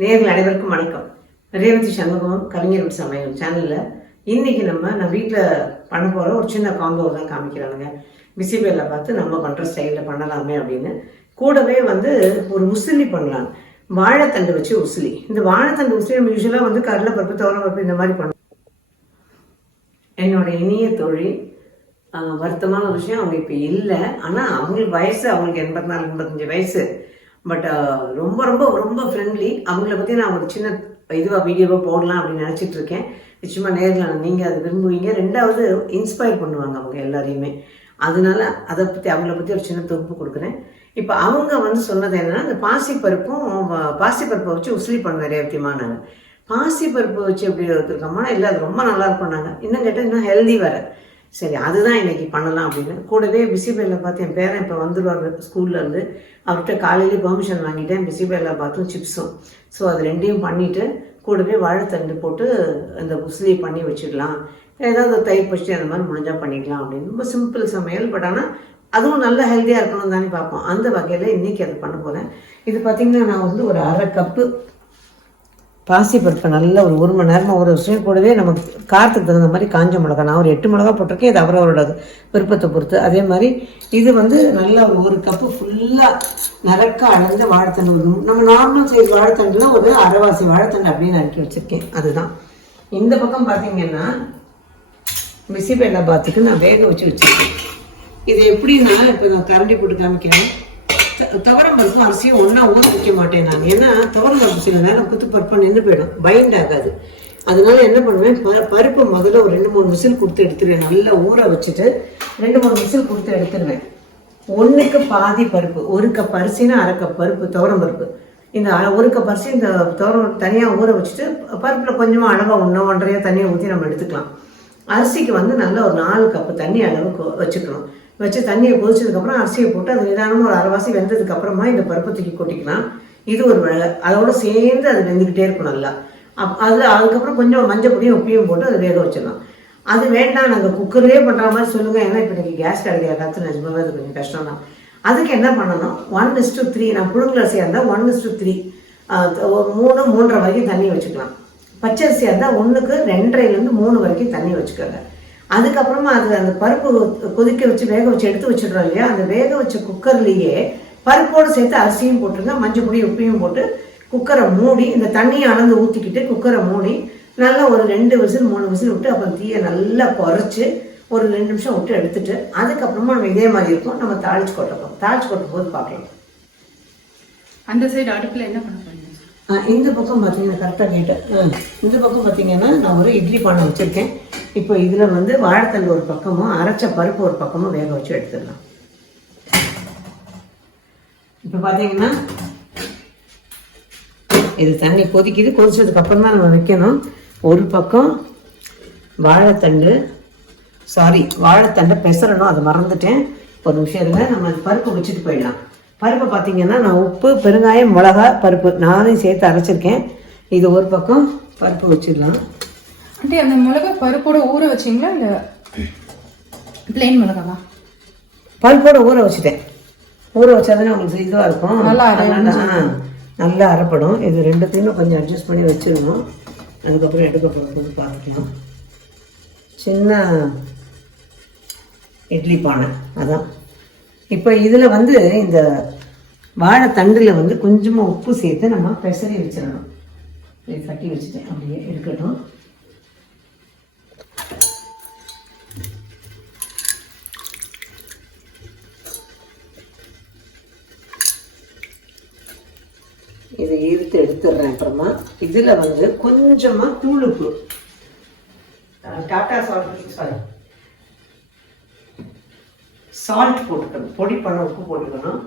நேயர்கள் அனைவருக்கும் வணக்கம். ரேவதி சண்முகம் கவிஞர் சமையல் சேனல்ல இன்னைக்கு நான் வீட்டில் பண்ண போற ஒரு சின்ன காம்போ தான் காமிக்கிறானுங்க. பிசிபேல பார்த்து நம்ம பண்ற ஸ்டைல்ல பண்ணலாமே அப்படின்னு. கூடவே ஒரு உசிலி பண்ணலாம். வாழைத்தண்டு வச்சு உசிலி. இந்த வாழைத்தண்டு உசிலி நம்ம யூஸ்வலா கடலைப்பருப்பு, துவரம்பருப்பு இந்த மாதிரி பண்ணுவோம். என்னோட இனிய தொழில் வருத்தமான விஷயம், அவங்க இப்போ இல்லை. ஆனால் அவங்களுக்கு வயசு, அவங்களுக்கு 84-85 வயசு. பட் ரொம்ப ரொம்ப ரொம்ப ஃப்ரெண்ட்லி. அவங்கள பற்றி நான் ஒரு சின்ன வீடியோவாக போடலாம் அப்படின்னு நினச்சிட்டு இருக்கேன். நிச்சயமாக நேரில் நீங்கள் அதை விரும்புவீங்க. ரெண்டாவது இன்ஸ்பயர் பண்ணுவாங்க அவங்க எல்லாரையுமே. அதனால அவங்கள பற்றி ஒரு சின்ன தொகுப்பு கொடுக்குறேன். இப்போ அவங்க சொன்னது என்னன்னா, இந்த பாசிப்பருப்பை வச்சு உசிலி பண்ண ரேவதியமானாங்க. பாசிப்பருப்பு வச்சு எப்படி எடுத்துருக்கோம்னா, இல்லை அது ரொம்ப நல்லா இருக்கும்னாங்க. இன்னும் கேட்டால் இன்னும் ஹெல்தி வேறு. சரி, அதுதான் இன்னைக்கு பண்ணலாம் அப்படின்னு. கூடவே பிசிபேல பார்த்து என் பேரன் இப்போ வந்துடுவார் ஸ்கூல்லேருந்து. அவர்கிட்ட காலையிலேயே பெர்மிஷன் வாங்கிட்டேன். பிசிபேல பார்த்தும் சிப்ஸும். ஸோ அது ரெண்டையும் பண்ணிவிட்டு கூடவே வாழைத்தண்டு போட்டு அந்த உசிலியை பண்ணி வச்சிடலாம். ஏதாவது தயிர் பச்சடி அந்த மாதிரி முடிஞ்சால் பண்ணிக்கலாம் அப்படின்னு. ரொம்ப சிம்பிள் சமையல். பட் ஆனால் அதுவும் நல்ல ஹெல்த்தியாக இருக்கணும் தானே பார்ப்போம். அந்த வகையில் இன்றைக்கி அதை பண்ண போகிறேன். இது பார்த்திங்கன்னா நான் ஒரு 1/2 கப்பு பாசிப்பருப்பை நல்லா ஒரு மணி நேரமாக ஒரு விஷயம். கூடவே நமக்கு காரத்துக்கு தகுந்த மாதிரி காஞ்ச மிளகா, நான் ஒரு 8 மிளகா போட்டிருக்கேன். இது அவரோட விருப்பத்தை பொறுத்து. அதே மாதிரி இது நல்லா ஒரு கப்பு ஃபுல்லாக நரக்க அளந்த வாழைத்தண்டு. நம்ம நார்மல் சைஸ் வாழைத்தண்டுல ஒரு அரைவாசி வாழைத்தண்டு அப்படின்னு நறுக்கி வச்சுருக்கேன். அதுதான். இந்த பக்கம் பார்த்தீங்கன்னா பிசிபேலா பாத்துக்கு நான் வேக வச்சு வச்சுருக்கேன். இது எப்படின்னா, இப்போ நான் கரண்டி போட்டு காமிக்கிறேன். துவரம்பருப்பும் அரிசியும் ஒன்றா ஊற வைக்க மாட்டேன் நான். ஏன்னா துவரம்பருப்பு சில நேரம் பருப்பு நின்று போயிடும், பைண்ட் ஆகாது. அதனால என்ன பண்ணுவேன், பருப்பு முதல்ல ஒரு 2-3 விசில் கொடுத்து எடுத்துருவேன். நல்லா ஊற வச்சுட்டு 2-3 விசில் கொடுத்து எடுத்துருவேன். 1க்கு பாதி பருப்பு, 1 கப் அரிசினா 1/2 கப் பருப்பு, துவரம்பருப்பு. இந்த 1 கப் அரிசி இந்த துவரம் தனியாக ஊற வச்சுட்டு பருப்பில் கொஞ்சமாக அளவாக 1-1.5 தண்ணியை ஊற்றி நம்ம எடுத்துக்கலாம். அரிசிக்கு நல்லா ஒரு 4 கப்பு தண்ணி அளவுக்கு வச்சுக்கணும். வச்சு தண்ணியை கொதிச்சதுக்கப்புறம் அரிசியை போட்டு அது நிதானமாக ஒரு அரைவாசி வெந்ததுக்கு அப்புறமா இந்த பருப்பை தூக்கி கொட்டிக்கலாம். இது ஒரு வேலை. அதோட சேர்ந்து அது வெந்துக்கிட்டே இருக்கும் நல்லா. அதுக்கப்புறம் கொஞ்சம் மஞ்சள் பொடியும் உப்பையும் போட்டு அதை வேக வச்சிடலாம். அது வேண்டாம், நாங்கள் குக்கர்லேயே பண்ணுற மாதிரி சொல்லுங்கள். ஏன்னா இப்போ எனக்கு கேஸ் கிடையாது, கற்று நிஜமாவே அது கொஞ்சம் கஷ்டம் தான். அதுக்கு என்ன பண்ணணும், 1:3. நான் புழுங்கல் அரிசியாக இருந்தால் 1:3, 3-3.5 வரைக்கும் தண்ணி வச்சுக்கலாம். பச்சரிசியாக இருந்தால் 1க்கு 2.5லேருந்து 3 வரைக்கும் தண்ணி வச்சுக்கோங்க. அதுக்கப்புறமா அந்த பருப்பு கொதிக்க வச்சு வேக வச்சு எடுத்து வச்சிடுறோம் இல்லையா, அந்த வேக வச்ச குக்கர்லேயே பருப்போடு சேர்த்து அரிசியும் போட்டுருங்க, மஞ்சள் பொடி உப்பையும் போட்டு குக்கரை மூடி இந்த தண்ணியை அளந்து ஊற்றிக்கிட்டு குக்கரை மூடி நல்லா ஒரு 2 விசில் 3 விசில் விட்டு அப்புறம் தீயை நல்லா குறைச்சி ஒரு 2 நிமிஷம் விட்டு எடுத்துட்டு அதுக்கப்புறமா நம்ம இதே மாதிரி இருக்கும். நம்ம தாளிச்சு கொட்டும் போது பார்க்கலாம். அந்த சைடு அடுப்பில் என்ன பண்ண போறீங்க? இந்த பக்கம் பார்த்தீங்கன்னா கரெக்டாக கேட்டேன். இந்த பக்கம் பார்த்தீங்கன்னா நான் ஒரு இட்லி பானை வச்சுருக்கேன். இப்போ இதில் வாழைத்தண்டு ஒரு பக்கமும் அரைச்ச பருப்பு ஒரு பக்கமும் வேக வச்சு எடுத்துடலாம். இப்போ பார்த்தீங்கன்னா இது தண்ணி கொதிக்குது. கொதிச்சதுக்கு அப்புறம் தான் நம்ம வைக்கணும். ஒரு பக்கம் வாழைத்தண்டை பெசரணும், அதை மறந்துட்டேன். ஒரு நிமிஷம் இருங்க, நம்ம பருப்பு வச்சுட்டு போயிடலாம். பருப்பை பார்த்தீங்கன்னா நான் உப்பு, பெருங்காயம், மிளகா, பருப்பு நானும் சேர்த்து அரைச்சிருக்கேன். இது ஒரு பக்கம் பருப்பு வச்சிடலாம். ஆண்டி, அந்த மிளகா பருப்போட ஊற வச்சிங்களா இல்லை பிளெயின் மிளகாவா? பருப்போட ஊற வச்சுட்டேன். ஊற வச்சாதானே உங்களுக்கு இதுவாக இருக்கும், நல்லா அரைப்படும். இது ரெண்டுத்தையும் கொஞ்சம் அட்ஜஸ்ட் பண்ணி வச்சிடணும். அதுக்கப்புறம் எடுக்க போகிறது பார்க்கலாம். சின்ன இட்லி பானை அதான். இப்போ இதில் இந்த வாழைத்தண்டில் கொஞ்சமாக உப்பு சேர்த்து நம்ம பெசரி வச்சிடணும். கட்டி வச்சுட்டேன், அப்படியே இருக்கட்டும். இதை ஈர்த்து எடுத்துடுறேன். அப்புறமா இதில் கொஞ்சமாக தூளுப்பு, டாட்டா சால்ட் போட்டுக்கணும். பொடி பண்ண உப்பு போட்டுக்கணும்.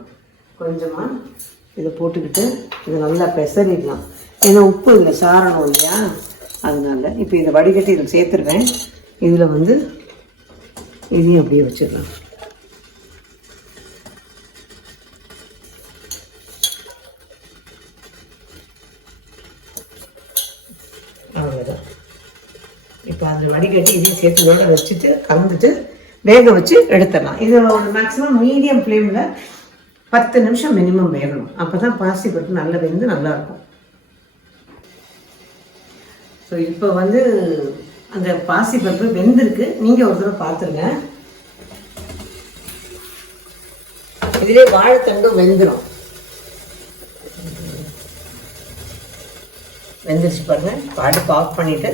கொஞ்சமாக இதை போட்டுக்கிட்டு இதை நல்லா பெசரிடலாம். ஏன்னா உப்பு இதில் சாரணும் இல்லையா, அதனால இப்போ இதை வடிகட்டி இதில் சேர்த்துருவேன். இதில் இதையும் அப்படியே வச்சிடலாம். அவ்வளோதான். இப்போ அதில் வடிகட்டி இதையும் சேர்த்து வச்சுட்டு கலந்துட்டு வேக வச்சு எடுத்துடலாம். இது ஒரு மேக்ஸிமம் மீடியம் ஃப்ளேமில் 10 நிமிஷம் மினிமம் வேகணும். அப்போ தான் பாசிப்பருப்பு நல்லா வெந்து நல்லாயிருக்கும். ஸோ இப்போ வந்து அந்த பாசிப்பருப்பு வெந்திருக்கு. நீங்கள் ஒரு தடவை பார்த்துருங்க. இதுலேயே வாழைத்தண்டும் வெந்துடும். வெந்துருச்சு பாருங்க. அடுப்பு ஆஃப் பண்ணிவிட்டு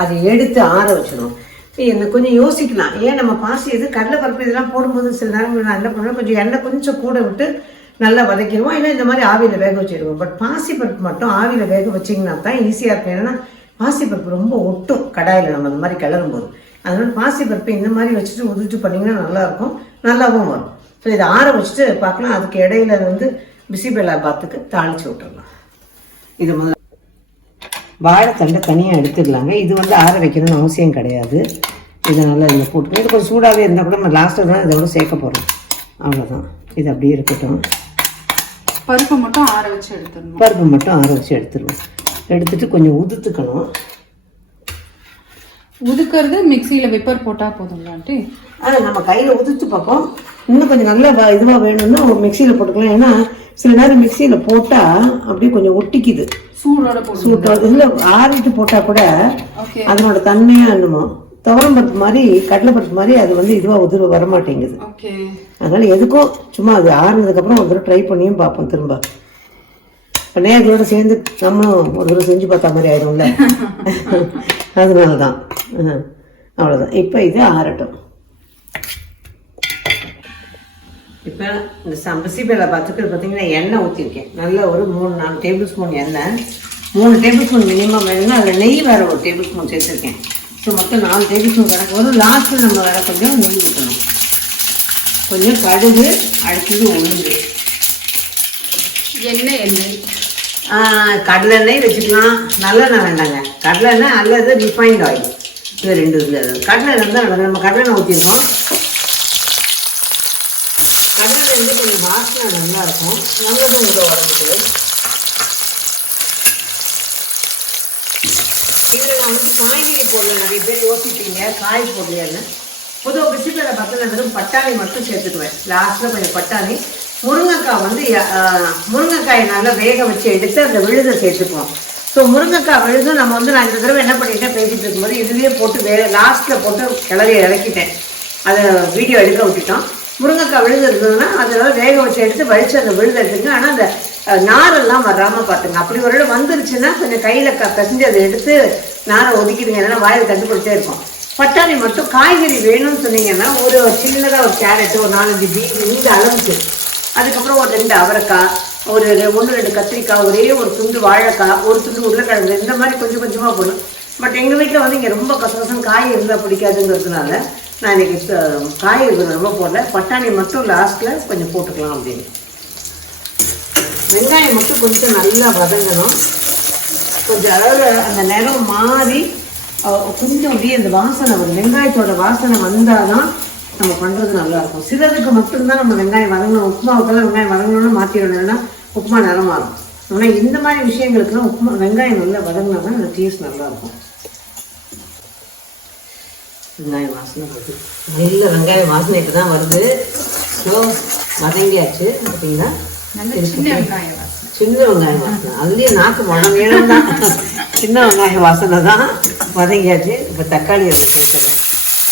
அதை எடுத்து ஆற வச்சிடணும். என்ன கொஞ்சம் யோசிக்கலாம், ஏன் நம்ம பாசி இது கடலைப்பருப்பு இதெல்லாம் போடும்போது சில நேரம் நான் என்ன பண்ணுவேன், கொஞ்சம் எண்ணெய் கொஞ்சம் கூட விட்டு நல்லா வதக்கிடுவோம், இல்லை இந்த மாதிரி ஆவியில் வேக வச்சிடுவோம். பட் பாசிப்பருப்பு மட்டும் ஆவியில் வேக வச்சிங்கன்னா தான் ஈஸியாக இருக்கும். ஏன்னா பாசிப்பருப்பு ரொம்ப ஒட்டும் கடாயில் நம்ம இந்த மாதிரி கிளறும் போது. அதனால பாசிப்பருப்பு இந்த மாதிரி வச்சுட்டு உதிட்டு பண்ணிங்கன்னா நல்லாயிருக்கும், நல்லாவும் வரும். ஸோ இதை ஆற வச்சுட்டு பார்க்கலாம். அதுக்கு இடையில வந்து பிசிபெல்லாபாத்துக்கு தாளித்து விட்டுடலாம். இது முதல்ல வாழைத்தண்டை தனியாக எடுத்துக்கலாங்க. இது வந்து ஆற வைக்கணும்னு அவசியம் கிடையாது. இதை நல்லா இதில் போட்டுக்கணும். இது கொஞ்சம் சூடாகவே இருந்தால் கூட நம்ம லாஸ்ட்டில் தான் இதோட சேர்க்க போகிறோம். அவ்வளோதான். இது அப்படியே இருக்கட்டும். பருப்பை மட்டும் ஆற வச்சு எடுத்துடணும். பருப்பு மட்டும் ஆற வச்சு எடுத்துருவோம். எடுத்துட்டு கொஞ்சம் உதுத்துக்கணும். உதுக்கிறது மிக்சியில் விப்பர் போட்டால் போதுங்களான்ட்டு. நம்ம கையில் உதுத்து பார்ப்போம். இன்னும் கொஞ்சம் நல்லா இதுவாக வேணும்னா ஒரு மிக்சியில் போட்டுக்கலாம். ஏன்னா சில நேரம் மிக்சியில் போட்டால் அப்படியே கொஞ்சம் ஒட்டிக்குது. சூட்டோட இல்லை ஆறிட்டு போட்டால் கூட அதனோட தன்மையாக என்னமோ துவரம் பருப்பு மாதிரி கடலைப்பருப்பு மாதிரி அது வந்து இதுவாக உதிர வரமாட்டேங்குது. அதனால எதுக்கும் சும்மா அது ஆறுனதுக்கப்புறம் ஒரு தடவை ட்ரை பண்ணியும் பார்ப்போம் திரும்ப. இப்போ நேர்களோட சேர்ந்து நம்மளும் ஒரு தடவை செஞ்சு பார்த்தா மாதிரி ஆயிடும்ல. அதனால தான். அவ்வளோதான். இப்போ இது ஆறட்டும். இப்போ இந்த பிசிபெல்லாபாத்துக்கு பார்த்தீங்கன்னா எண்ணெய் ஊற்றிருக்கேன். நல்ல ஒரு 3-4 டேபிள் ஸ்பூன் எண்ணெய். 3 டேபிள் ஸ்பூன் மினிமம் வேணும்னா அதில் நெய் வேறு ஒரு டேபிள் ஸ்பூன் சேர்த்துருக்கேன். ஸோ மொத்தம் 4 டேபிள் ஸ்பூன் கணக்கு வரும். லாஸ்ட்டில் நம்ம வேறு கொஞ்சம் நெய் ஊற்றணும். கொஞ்சம் கடுகு, அடுத்தது உளுந்து, எண்ணெய் கடலெண்ணெய் வச்சுக்கலாம். நல்லெண்ணெய் வேண்டாங்க, கடலெண்ணெய் அல்லது ரிஃபைன்ட் ஆயில். இது 2 இதில் கடலெண்ணெய் தான் நம்ம கடலெண்ணெய் ஊற்றிருக்கோம். கடலெண்ணெய் வந்து கொஞ்சம் வாசனை நல்லாயிருக்கும், நல்லதும் கூட உடம்புக்கு. இதில் நான் வந்து காய்கறி போடல. நிறைய பேர் யோசிப்பீங்க காய் போடலையான்னு. பொதுவாக பிசிபெல்லா பார்த்தா வெறும் பட்டாணி மட்டும் சேர்த்துக்குவேன். லாஸ்ட்டில் கொஞ்சம் பட்டாணி, முருங்கைக்காய் வந்து முருங்கைக்காயை நல்லா வேக வச்சு எடுத்து அந்த விழுதை சேர்த்துக்குவோம். ஸோ முருங்கைக்காய் விழுதும் நம்ம வந்து நான் இந்த தடவை என்ன பண்ணிட்டேன், பேசிகிட்டு இருக்கும்போது இதுலேயே போட்டு லாஸ்ட்டில் போட்டு கிளறி இறக்கிட்டேன். அதை வீடியோ எடுக்க விட்டுட்டோம். முருங்கைக்காய் விழுது இருந்ததுன்னா அதனால வேக வச்சு எடுத்து வலிச்சு அந்த விழுது எடுத்துங்க. ஆனால் அந்த நாரெல்லாம் வராமல் பார்த்துங்க. அப்படி ஒரு இடம் வந்துருச்சுன்னா கொஞ்சம் கையில் பிசைஞ்சு அதை எடுத்து நாரை ஒதுக்கிடுங்க. ஏன்னா வாயில் கண்டுபிடிச்சே இருக்கும். பட்டாணி மட்டும் காய்கறி வேணும்னு சொன்னீங்கன்னா ஒரு சின்னதாக ஒரு கேரட்டு, ஒரு 4-5 பீன்ஸ் இந்த அளவுக்கு, அதுக்கப்புறம் ஒரு 2 அவரைக்காய், ஒரு 1-2 கத்திரிக்காய், ஒரே ஒரு துண்டு வாழைக்காய், ஒரு துண்டு உருளைக்கிழங்கு, இந்த மாதிரி கொஞ்சம் கொஞ்சமாக போடணும். பட் எங்கள் வீட்டில் வந்து இங்கே ரொம்ப கசகசம் காய் இருந்தால் பிடிக்காதுங்கிறதுனால நான் இன்றைக்கி காய் ரொம்ப போடல. பட்டாணி மட்டும் லாஸ்ட்டில் கொஞ்சம் போட்டுக்கலாம் அப்படின்னு. வெங்காயம் மட்டும் கொஞ்சம் நல்லா வதங்கணும். கொஞ்சம் அதாவது அந்த நிறம் மாறி கொஞ்சம் அப்படியே அந்த வாசனை வரும். வெங்காயத்தோட வாசனை வந்தால் தான் நம்ம பண்ணுறது நல்லாயிருக்கும். சிலருக்கு மட்டும்தான் நம்ம வெங்காயம் வதங்கணும். உப்புமாவுக்கெல்லாம் வெங்காயம் வதங்கணும்னு மாற்றிடணும்னா உப்புமா நிறம் மாறும். ஆனால் இந்த மாதிரி விஷயங்களுக்குலாம் வெங்காயம் நல்லா வதங்கினா தான் அந்த டேஸ்ட் நல்லாயிருக்கும். வெங்காயம் வாசனை வருது, நல்ல வெங்காய வாசனை இப்போ தான் வருது. ஸோ வதங்கியாச்சு. பார்த்தீங்கன்னா சின்ன வெங்காயம் வாசனை, அதுலேயே நாக்கு முழங்கேழும் தான். சின்ன வெங்காய வாசனை தான் வதங்கியாச்சு. இப்போ தக்காளியை சேர்த்துறேன்.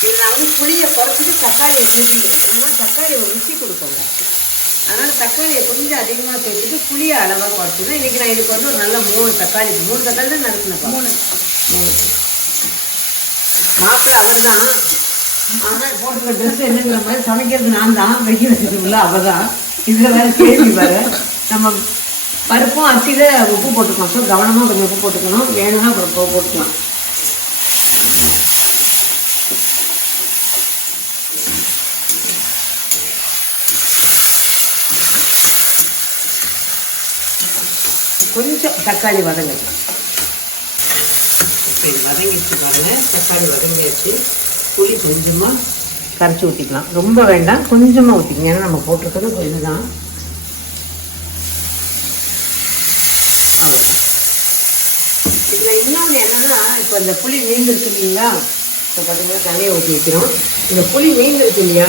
இது நான் வந்து புளியை குறைச்சிட்டு தக்காளியை சேர்த்துக்கிறேன். ஏன்னா தக்காளி ஒரு ருசி கொடுப்போங்க. அதனால் தக்காளியை கொஞ்சம் அதிகமாக சேர்த்துட்டு புளியை அளவாக குறைச்சிடுறேன். இன்றைக்கி நான் இதுக்கு வந்து ஒரு நல்ல 3 தக்காளி தான் நடத்தினப்பா. 3 மாப்பிள்ள அவர் தான். ஆனால் போட்டுக்கிற ட்ரெஸ் என்னங்கிற மாதிரி சமைக்கிறது நான் தான், வெட்டி வச்சுருக்குள்ள அவள் தான். இதில் வேறு கேள்வி வேறு. நம்ம பருப்பும் அரிசியில் உப்பு போட்டுக்கலாம். ஸோ கவனமாக கொஞ்சம் உப்பு போட்டுக்கணும். வேணும்னா அப்புறம் போட்டுக்கலாம். கொஞ்சம் தக்காளி வதங்கலாம். இது வதங்கிடுச்சு பாருங்க. தக்காளி வதங்கியாச்சு. புளி கொஞ்சமாக கரைச்சி ஊற்றிக்கலாம். ரொம்ப வேண்டாம், கொஞ்சமாக ஊற்றிக்கங்க. ஏன்னா நம்ம போட்டிருக்கிறது இதுதான். இதில் இன்னொன்று என்னென்னா, இப்போ இந்த புளி நீங்கிருக்கு இல்லைங்களா, இப்போ பார்த்தீங்கன்னா தண்ணியை ஊற்றி வைக்கிறோம். இந்த புளி நீங்கிருக்கு இல்லையா,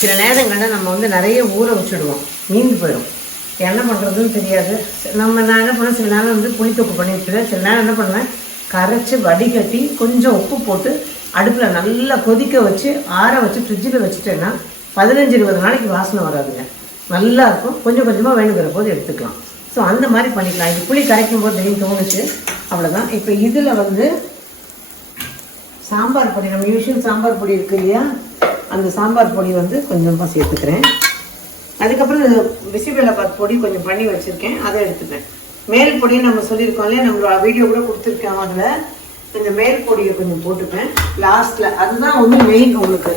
சில நேரங்களில் நம்ம வந்து நிறைய ஊற வச்சுடுவோம், மீந்து போயிடும். என்ன பண்ணுறதுன்னு தெரியாது. நான் என்ன பண்ணேன், சில நேரம் வந்து புளித்தொக்கு பண்ணி வச்சுருவேன். சில நேரம் என்ன பண்ணுவேன், கரைச்சி வடிகட்டி கொஞ்சம் உப்பு போட்டு அடுப்பில் நல்லா கொதிக்க வச்சு ஆற வச்சு ஃப்ரிட்ஜில் வச்சுட்டேன்னா 15-20 நாளைக்கு வாசனை வராதுங்க. நல்லா இருக்கும். கொஞ்சம் கொஞ்சமாக வேணுங்கிற போது எடுத்துக்கலாம். ஸோ அந்த மாதிரி பண்ணிக்கலாம். இது புளி கரைக்கும் போது தெரியும் தோணுச்சு, அவ்வளோதான். இப்போ இதில் வந்து சாம்பார் பொடி, நம்ம யூஷுவல் சாம்பார் பொடி இருக்கு இல்லையா, அந்த சாம்பார் பொடி வந்து கொஞ்சமாக சேர்த்துக்கிறேன். அதுக்கப்புறம் இந்த பிசிபெல்லாபாத் பொடி கொஞ்சம் பண்ணி வச்சுருக்கேன், அதை எடுத்துக்கிறேன். மேல் பொடியை நம்ம சொல்லியிருக்கோம் இல்லையா, நம்மளோட வீடியோ கூட கொடுத்துருக்கோம். அதில் இந்த மேல் பொடியை கொஞ்சம் போட்டுப்பேன் லாஸ்ட்டில். அதுதான் வந்து மெயின். உங்களுக்கு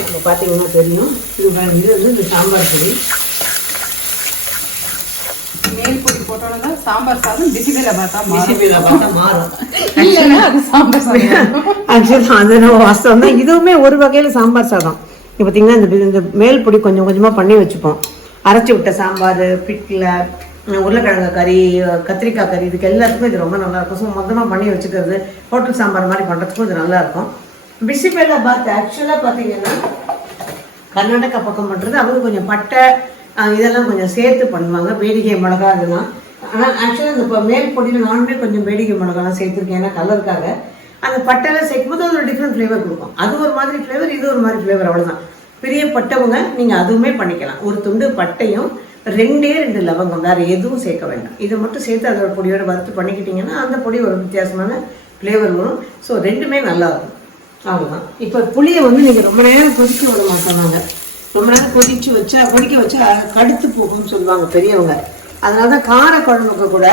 இப்போ பார்த்தீங்கன்னா தெரியும். இது வந்து இந்த சாம்பார் பொடி. மேல் பொடி போட்டோம்னா சாம்பார் சாதம் பிசிபெல்லாபாத்தா மாறும். அது சாம்பார் சாதம். ஆக்சுவலாக அது நம்ம வாஸ்தவம் தான். இதுவுமே ஒரு வகையில் சாம்பார் சாதம். இப்போ பார்த்தீங்கன்னா இந்த மேல் பொடி கொஞ்சம் கொஞ்சமாக பண்ணி வச்சுப்போம். அரைச்சி விட்ட சாம்பார், பிட்டில், உருளைக்கிழங்கு கறி, கத்திரிக்காய் கறி, இதுக்கு எல்லாத்துக்கும் இது ரொம்ப நல்லாயிருக்கும். ஸோ மொத்தமாக பண்ணி வச்சுக்கிறது ஹோட்டல் சாம்பார் மாதிரி பண்ணுறதுக்கும் இது நல்லாயிருக்கும். பிசிபெல்லாபாத் ஆக்சுவலாக பார்த்தீங்கன்னா கர்நாடகா பக்கம் பண்ணுறது. அவங்க கொஞ்சம் பட்டை இதெல்லாம் கொஞ்சம் சேர்த்து பண்ணுவாங்க, வேடிக்கை மிளகா இதெல்லாம். ஆனால் ஆக்சுவலாக இந்த மேல் பொடியில் நானுமே கொஞ்சம் வேடிக்கை மிளகாலாம் சேர்த்துருக்கேன், ஏன்னா கலருக்காக. அந்த பட்டையில் சேர்க்கும்போது அது ஒரு டிஃப்ரெண்ட் ஃப்ளேவர் கொடுக்கும். அது ஒரு மாதிரி ஃப்ளேவர், இது ஒரு மாதிரி ஃப்ளேவர், அவ்வளோதான். பிரியப்பட்டவங்க நீங்கள் அதுவுமே பண்ணிக்கலாம். ஒரு துண்டு பட்டையும் 2 லவங்கம், வேறு எதுவும் சேர்க்க வேண்டாம். இதை மட்டும் சேர்த்து அதோட பொடியோட வறுத்து பண்ணிக்கிட்டிங்கன்னா அந்த பொடி ஒரு வித்தியாசமான ஃப்ளேவர் வரும். ஸோ ரெண்டுமே நல்லாயிருக்கும், அவ்வளோதான். இப்போ புளியை வந்து நீங்கள் ரொம்ப நேரம் கொதிக்க விட மாட்டாங்க. ரொம்ப நேரம் கொதிக்க வச்சா கடுத்து போகும்னு சொல்லுவாங்க பெரியவங்க. அதனால தான் கார குழம்புக்கு கூட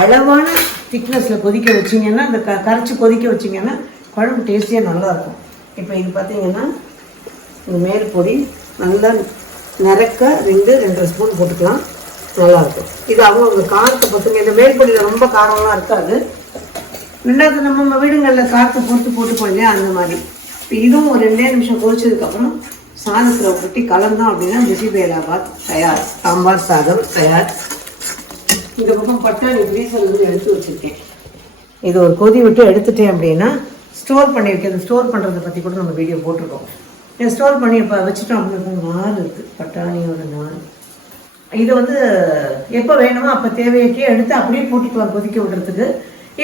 அளவான திக்னஸில் கொதிக்க வச்சிங்கன்னா, அந்த கரைச்சி கொதிக்க வச்சிங்கன்னா குழம்பு டேஸ்டியாக நல்லாயிருக்கும். இப்போ இது பார்த்தீங்கன்னா இந்த மேல் பொடி நல்லா நிறக்க 2 ஸ்பூன் போட்டுக்கலாம், நல்லாயிருக்கும். இது அவங்க காரத்தை பார்த்துங்க. இந்த மேல் பொடியில் ரொம்ப காரம்லாம் இருக்காது. ரெண்டாவது நம்ம வீடுங்களில் காரத்தை போட்டுப்போம் இல்லையா, அந்த மாதிரி. இப்போ இதுவும் ஒரு 2 நிமிஷம் கொதிச்சதுக்கப்புறம் சாதத்தில் ஊற்றி கலந்தோம் அப்படின்னா பிசிபெல்லாபாத் தயார், சாம்பார் சாதம் தயார். இந்த பக்கம் பட்டாணி ஃப்ரீசர்லேருந்து எடுத்து வச்சுருக்கேன். இது ஒரு கொதி விட்டு எடுத்துட்டேன் அப்படின்னா ஸ்டோர் பண்ணி வைக்கிறது. ஸ்டோர் பண்ணுறதை பற்றி கூட நம்ம வீடியோ போட்டிருக்கோம். ஸ்டோர் பண்ணி இப்போ வச்சுட்டோம் அப்படின்னு நார் இருக்குது, பட்டாணியோட நார். இதை வந்து எப்போ வேணுமோ அப்போ தேவையக்கே எடுத்து அப்படியே போட்டுக்கலாம் கொதிக்க விடுறதுக்கு.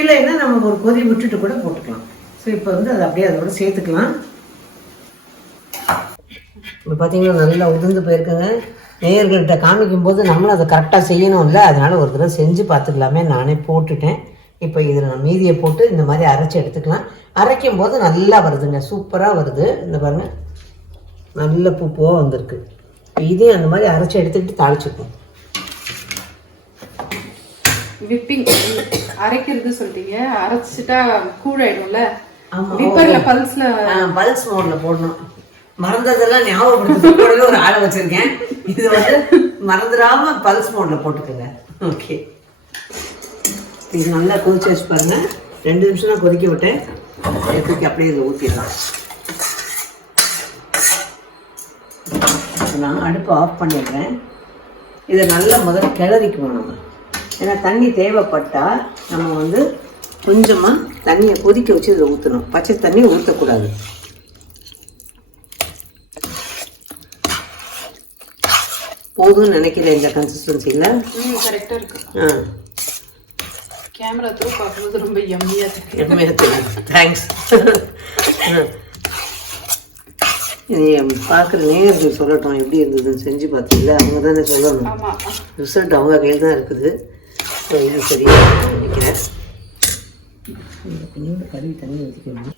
இல்லைன்னா நம்ம ஒரு கொதி விட்டுட்டு கூட போட்டுக்கலாம். ஸோ இப்போ வந்து அதை அப்படியே அதோட சேர்த்துக்கலாம். இப்போ பார்த்தீங்கன்னா நல்லா உதிர்ந்து போயிருக்குங்க. நேயர்கள்கிட்ட காமிக்கும் போது நம்மளும் அதை கரெக்டாக செய்யணும் இல்லை, அதனால ஒரு தடவை செஞ்சு பார்த்துக்கலாமே நானே போட்டுட்டேன். இப்போ இதில் நான் மீதியை போட்டு இந்த மாதிரி அரைச்சி எடுத்துக்கலாம். அரைக்கும் போது நல்லா வருதுங்க, சூப்பராக வருது. இந்த பாருங்க நல்ல பூவாக வந்திருக்கு. இதையும் அந்த மாதிரி அரைச்சி எடுத்துக்கிட்டு தாளிச்சுப்போம். விப்பிங் அரைக்கிறது சொல்லிட்டீங்க, அரைச்சிட்டா கூடாயிடும்ல. விப்பர்ல பல்ஸ் மோட்ல போடணும். மறந்ததெல்லாம் ஞாபகப்படுத்த ஒரு ஆளை வச்சிருக்கேன். இது வந்து மறந்துடாம பல்ஸ் மோட்ல போட்டுக்கோங்க. ஓகே, இது நல்லா கொதிச்சு வச்சு பாருங்க. 2 நிமிஷம் தான் கொதிக்க விட்டேன். எடுத்துக்கு அப்படியே இதில் ஊற்றிடலாம். நான் அடுப்பு ஆஃப் பண்ணிடுறேன். இதை நல்லா முதல்ல கிளறிக்குவோம் நம்ம. ஏன்னா தண்ணி தேவைப்பட்டா நம்ம வந்து கொஞ்சமாக தண்ணியை கொதிக்க வச்சு இதில் ஊற்றணும். பச்சை தண்ணியை ஊற்றக்கூடாது. போதும்னு நினைக்கிறேன் இந்த கன்சிஸ்டன்சியில். கரெக்டாக இருக்கு. கேமரா த்ரூ பார்க்கும்போது ரொம்ப எம்மியாக தெரியும். தேங்க்ஸ். பார்க்குற நேயர்கள் சொல்லட்டும் எப்படி இருந்ததுன்னு. செஞ்சு பார்த்தீங்களா, அவங்க தானே சொல்லணும். ரிசல்ட் அவங்க கையில் தான் இருக்குது. ஸோ இது சரியாக நினைக்கிறேன். கொஞ்சம் கறி தண்ணி ஊற்றிக்கணும்.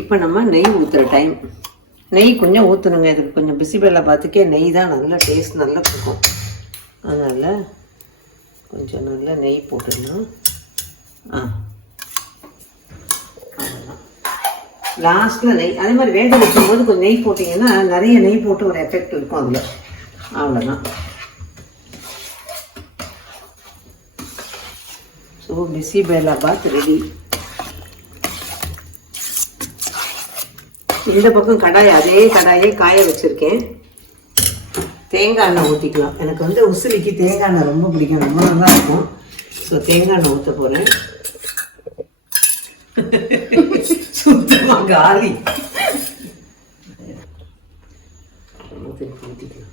இப்போ நம்ம நெய் ஊற்றுற டைம். நெய் கொஞ்சம் ஊற்றணுங்க. இதுக்கு கொஞ்சம் பிசிபெல்லாபாத்துக்கே நெய் தான் நல்லா டேஸ்ட் நல்லா கொடுக்கும். அதனால் கொஞ்சம் நல்லா நெய் போட்டுடணும். அவ்வளோதான். லாஸ்ட்டில் நெய் அதே மாதிரி வேக வைக்கும்போது கொஞ்சம் நெய் போட்டிங்கன்னா நிறைய நெய் போட்டு ஒரு எஃபெக்ட் இருக்கும் அதில். அவ்வளோதான். So bisibelebath ready. இந்த பக்கம் அதே கடாயை காய வச்சுருக்கேன். தேங்காய் எண்ணெய் ஊற்றிக்கலாம். எனக்கு வந்து உசிலிக்கு தேங்காய் எண்ணெய் ரொம்ப பிடிக்கும், ரொம்ப நல்லா இருக்கும். ஸோ தேங்காய் எண்ணெய் ஊற்ற போகிறேன். சுத்தமாக காலி. ஊற்றிக்கலாம்.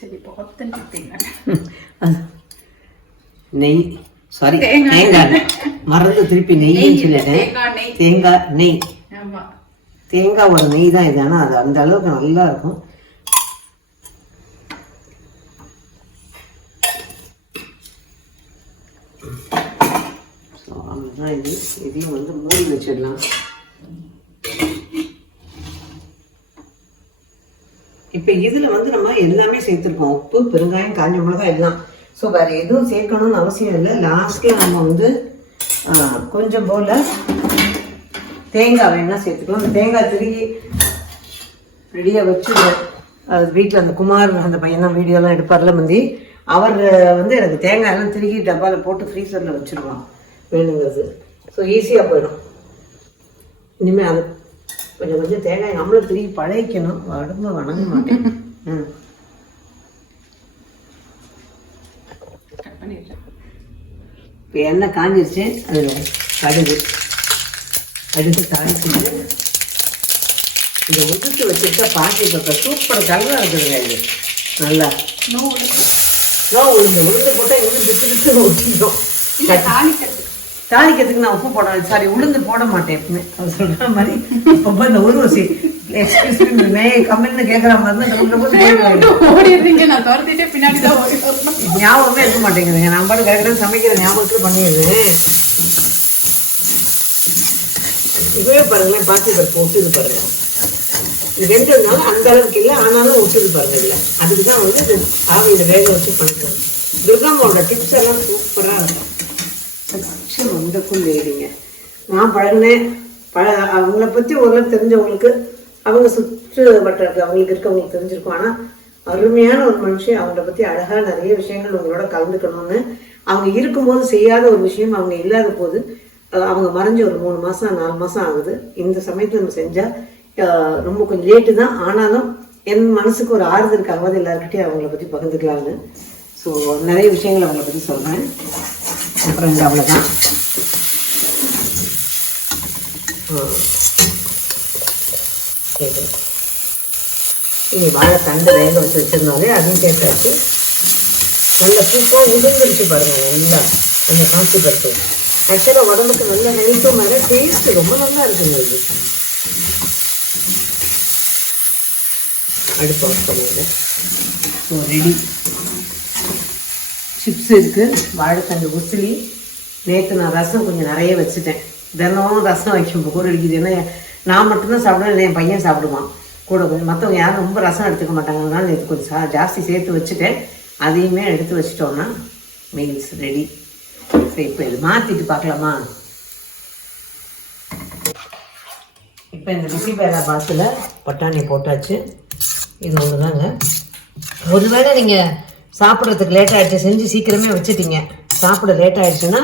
சரி இப்போ ஆத்தென்டிக் தேங்காய் நெய், சாரி தேங்காய், மறந்து திருப்பி நெய்ன்னு சொல்லிட்டேன். தேங்காய் நெய், ஆமா தேங்காவோட நெய் தான் இது. ஆனால் அது அந்த அளவுக்கு நல்லா இருக்கும். அவ்வளோதான். இதையும் வந்து மூடி வச்சிடலாம். இப்போ இதில் வந்து நம்ம எல்லாமே சேர்த்துருக்கோம். உப்பு, பெருங்காயம், காஞ்ச மிளகாய் எல்லாம். ஸோ வேறு எதுவும் சேர்க்கணும்னு அவசியம் இல்லை. லாஸ்ட்டில் நம்ம வந்து கொஞ்சம் போல் தேங்காய் வேணா சேர்த்துக்கலாம். அந்த தேங்காய் திருகி ரெடியாக வச்சு அது வீட்டில் அந்த குமார் அந்த பையன் தான் வீடியோலாம் எடுப்பார்ல முந்தி, அவர் வந்து எனக்கு தேங்காயெல்லாம் திருகி டப்பாவில் போட்டு ஃப்ரீசரில் வச்சுருவான் வேணுங்கிறது. ஸோ ஈஸியாக போயிடும். இனிமேல் அது கொஞ்சம் கொஞ்சம் தேங்காய் நம்மளும் திரும்பி பழகிக்கணும். உடம்பு வணங்க மாட்டேன். இப்போ எண்ணெய் காஞ்சிருச்சு. அதில் கடுகு தாளிச்சுட்டு இந்த உதுத்து வச்சுருக்க பாசி பக்கம் சூப்பர் கலராக இருக்குதுங்க. இது நல்லா உளுந்து போட்டால் இன்னும் விட்டு ஒட்டிடும். தாளிக்கிறதுக்கு நான் உப்பு போடுறேன், சாரி உளுந்து போட மாட்டேன் எப்பவுமே. அவர் சொல்கிற மாதிரி ரொம்ப இந்த உருவசி கம்மின்னு கேட்குற மாதிரி ஞாபகமே இருக்க மாட்டேங்குதுங்க. நான் பாட்டு கரெக்டாக சமைக்கிற ஞாபகத்தில் பண்ணிடுறேன். இப்பவே பாருங்களேன், பாசி பருப்பு ஒட்டுது பாருங்க. இது வெந்ததுனால அந்த அளவுக்கு இல்லை, ஆனாலும் ஒட்டுது பாருங்க. இல்லை அதுக்கு தான் வந்து ஆவியில் வேக வச்சு பண்ணிக்கிறோம். துர்காமாவோட டிப்ஸ் எல்லாம் சூப்பராக இருக்கும். வந்தக்கும் லேடிங்க நான் பழகினேன். அவங்கள பற்றி ஓரளவு தெரிஞ்சவங்களுக்கு, அவங்க சுற்று வட்டத்துக்கு அவங்களுக்கு இருக்கவங்களுக்கு தெரிஞ்சிருக்கும். ஆனால் அருமையான ஒரு மனுஷன். அவங்கள பற்றி அழகாக நிறைய விஷயங்கள் உங்களோட கலந்துக்கணும்னு, அவங்க இருக்கும்போது செய்யாத ஒரு விஷயம் அவங்க இல்லாத போது, அவங்க மறைஞ்சு ஒரு 3 மாதம் 4 மாதம் ஆகுது. இந்த சமயத்தில் நம்ம செஞ்சால் ரொம்ப கொஞ்சம் லேட்டு தான், ஆனாலும் என் மனசுக்கு ஒரு ஆறுதலுக்காக எல்லாருக்கிட்டையும் அவங்கள பற்றி பகிர்ந்துக்கலாம்னு. ஸோ நிறைய விஷயங்கள் அவங்கள பற்றி சொல்கிறேன். அப்புறம் இந்த அவ்வளோதான். இனி வாழைத்தண்டு வேக வச்சு வச்சுருந்தாலே அதையும் சேர்த்தாச்சு. நல்ல சூப்பாக உதிர்ந்துருச்சு பாருங்கள். நல்லா கொஞ்சம் காய்ச்சி பருப்பு ஆக்சுவலாக உடம்புக்கு நல்ல ஹெல்த்தும் மேலே டேஸ்ட்டு ரொம்ப நல்லா இருக்குங்க. இது அடுப்பு ஆஃப் பண்ணிடுறேன். So ready. சிப்ஸ் இருக்குது, வாழைத்தண்டு உசிலி. நேற்று நான் ரசம் கொஞ்சம் நிறைய வச்சுட்டேன். தினமும் ரசம் வைக்கும் போர் அடிக்குது. ஏன்னா நான் மட்டும்தான் சாப்பிடுவேன், இல்லை என் பையன் சாப்பிடுவான் கூட. கொஞ்சம் மற்றவங்க யாரும் ரொம்ப ரசம் எடுத்துக்க மாட்டாங்க. அதனால நேற்று கொஞ்சம் ஜாஸ்தி சேர்த்து வச்சுட்டேன். அதையுமே எடுத்து வச்சிட்டோம்னா மீல்ஸ் ரெடி. சரி, இப்போ இது மாற்றிட்டு பார்க்கலாமா? இப்போ இந்த பிசிபேரா பாஸில் பட்டாணி போட்டாச்சு. இது ஒன்று தாங்க. ஒருவேளை நீங்கள் சாப்பிட்றதுக்கு லேட் ஆகிடுச்சு, செஞ்சு சீக்கிரமே வச்சுட்டீங்க, சாப்பிட லேட் ஆகிடுச்சுன்னா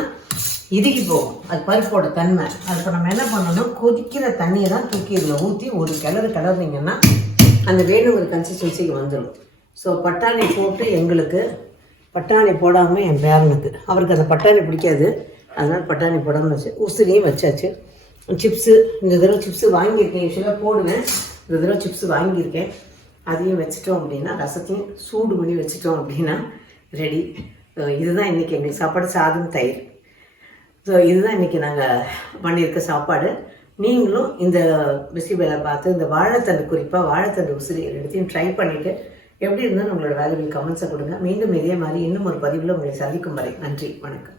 இதுக்கு போகும். அது பருப்போட தன்மை. அது இப்போ நம்ம என்ன பண்ணணும், கொதிக்கிற தண்ணியை தான் தூக்கி இதில் ஊற்றி ஒரு கிளறினீங்கன்னா அந்த வேணுங்கிற கன்சிஸ்டன்சிக்கு வந்துடும். ஸோ பட்டாணி போட்டு, எங்களுக்கு பட்டாணி போடாமல் என் பேரனுக்கு, அவருக்கு அந்த பட்டாணி பிடிக்காது, அதனால் பட்டாணி போடாமல் வச்சு உசிலையும் வச்சாச்சு. சிப்ஸு இந்த தடவை சிப்ஸு வாங்கியிருக்கேன். யூஸ்வலாக போடுவேன், இந்த தடவை சிப்ஸு வாங்கியிருக்கேன். அதையும் வச்சுட்டோம் அப்படின்னா, ரசத்தையும் சூடு பண்ணி வச்சுட்டோம் அப்படின்னா ரெடி. ஸோ இதுதான் இன்றைக்கி எங்களுக்கு சாப்பாடு. சாதம், தயிர். ஸோ இதுதான் இன்றைக்கி நாங்கள் பண்ணியிருக்க சாப்பாடு. நீங்களும் இந்த பிசிபேலா பார்த்து இந்த வாழைத்தண்டு, குறிப்பாக வாழைத்தண்டு உசிலி எடுத்தையும் ட்ரை பண்ணிவிட்டு எப்படி இருந்தாலும் உங்களோட வேல்யூபிள் கமெண்ட்ஸை கொடுங்க. மீண்டும் இதே மாதிரி இன்னும் ஒரு பதிவில் உங்களை சந்திக்கும் வரை நன்றி, வணக்கம்.